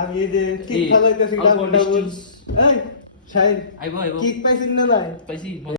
আমি এই যে ঠিক ফালাইতেছি গান বল এই শাইর আইবো ঠিক পাইছিস না নাই পাইছি